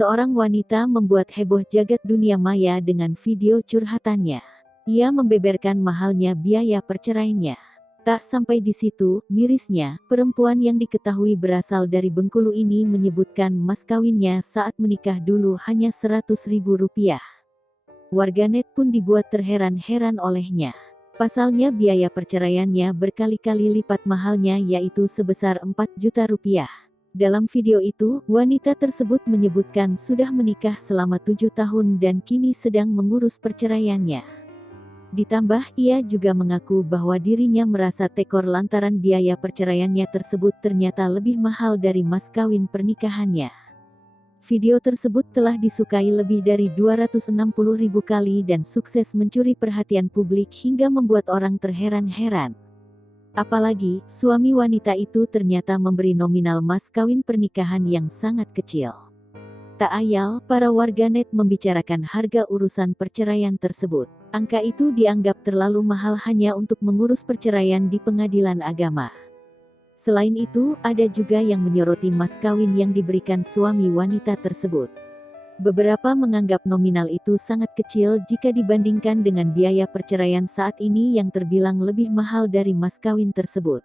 Seorang wanita membuat heboh jagat dunia maya dengan video curhatannya. Ia membeberkan mahalnya biaya perceraiannya. Tak sampai di situ, mirisnya, perempuan yang diketahui berasal dari Bengkulu ini menyebutkan mas kawinnya saat menikah dulu hanya Rp100.000. Warganet pun dibuat terheran-heran olehnya. Pasalnya biaya perceraiannya berkali-kali lipat mahalnya, yaitu sebesar Rp4 juta. Dalam video itu, wanita tersebut menyebutkan sudah menikah selama 7 tahun dan kini sedang mengurus perceraiannya. Ditambah, ia juga mengaku bahwa dirinya merasa tekor lantaran biaya perceraiannya tersebut ternyata lebih mahal dari mas kawin pernikahannya. Video tersebut telah disukai lebih dari 260.000 kali dan sukses mencuri perhatian publik hingga membuat orang terheran-heran. Apalagi, suami wanita itu ternyata memberi nominal mas kawin pernikahan yang sangat kecil. Tak ayal, para warganet membicarakan harga urusan perceraian tersebut. Angka itu dianggap terlalu mahal hanya untuk mengurus perceraian di pengadilan agama. Selain itu, ada juga yang menyoroti mas kawin yang diberikan suami wanita tersebut. Beberapa menganggap nominal itu sangat kecil jika dibandingkan dengan biaya perceraian saat ini yang terbilang lebih mahal dari mas kawin tersebut.